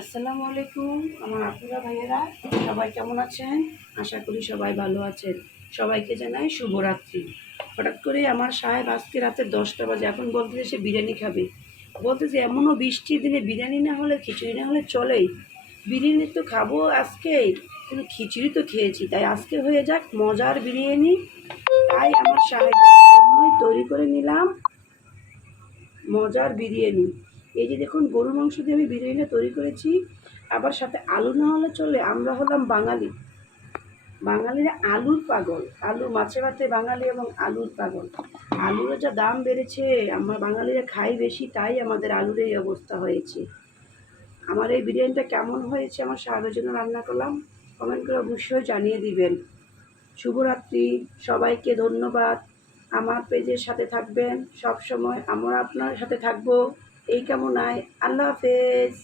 আসসালামু আলাইকুম আমার আপুরা ভাইয়েরা, সবাই কেমন আছেন? আশা করি সবাই ভালো আছেন। সবাইকে জানাই শুভরাত্রি। হঠাৎ করে আমার সাহেব আজকে রাতে 10টা বাজে এখন বলতেছে সে বিরিয়ানি খাবে। বলতেছে এমনও বৃষ্টির দিনে বিরিয়ানি না হলে খিচুড়ি না হলে চলেই। বিরিয়ানি তো খাবো আজকেই, কিন্তু খিচুড়ি তো খেয়েছি, তাই আজকে হয়ে যাক মজার বিরিয়ানি। তাই আমার সাহেবের জন্যই তৈরি করে নিলাম মজার বিরিয়ানি। এই যে দেখুন, গরুর মাংস দিয়ে আমি বিরিয়ানিটা তৈরি করেছি। আবার সাথে আলু না হলে চলে, আমরা হলাম বাঙালি। বাঙালিরা আলুর পাগল, আলু মাছে ভাতে বাঙালি এবং আলুর পাগল। আলুরও যা দাম বেড়েছে, আমরা বাঙালিরা খাই বেশি, তাই আমাদের আলুর এই অবস্থা হয়েছে। আমার এই বিরিয়ানিটা কেমন হয়েছে আমার সাহায্যের জন্য রান্না করলাম, কমেন্ট করে অবশ্যই জানিয়ে দিবেন। শুভরাত্রি, সবাইকে ধন্যবাদ। আমার পেজের সাথে থাকবেন সব সময়, আমরা আপনার সাথে থাকবো এই কামনায়। আল্লাহ হাফেজ।